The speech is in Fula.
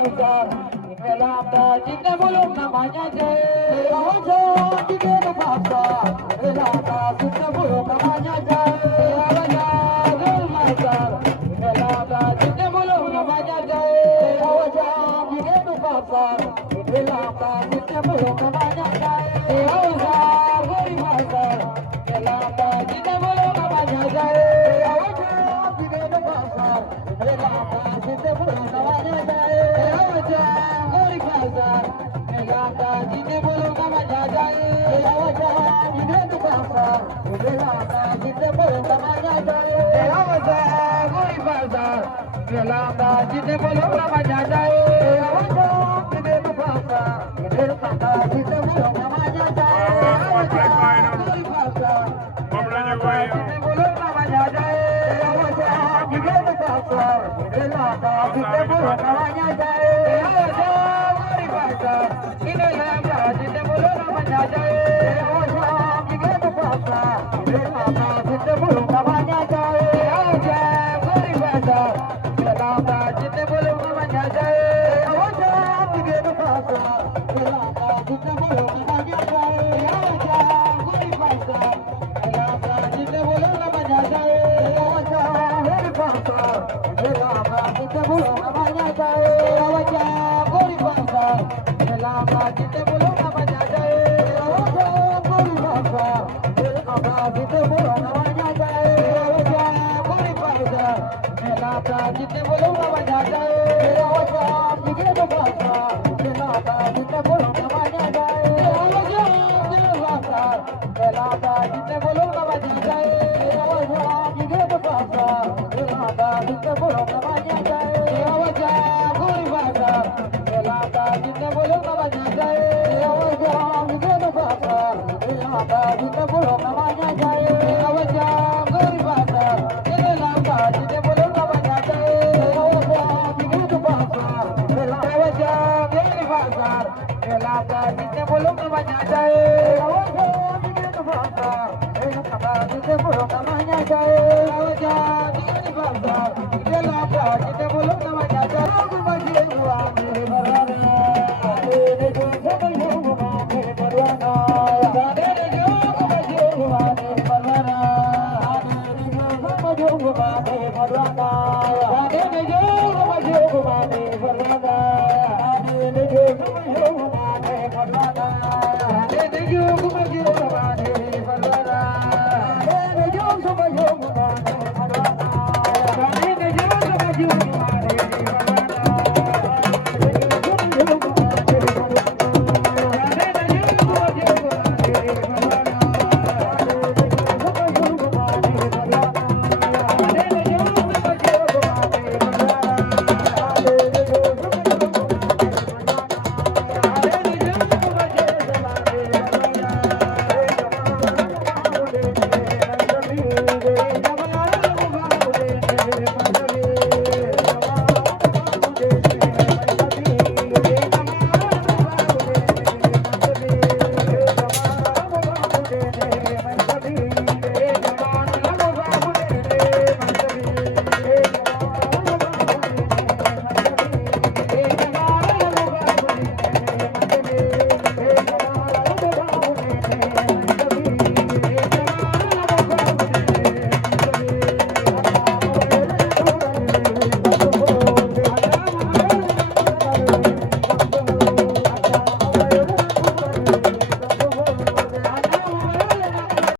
pasar, melata cinta belum namanya jaya. Wajah kita tu pasar, melata cinta belum namanya jaya. Wajah pasar, melata cinta belum namanya jaya. Wajah kita tu pasar, melata cinta belum namanya jaya. Wajah pasar, melata cinta belum namanya jaya. Wajah kita tu pasar, melata cinta belum namanya jaya.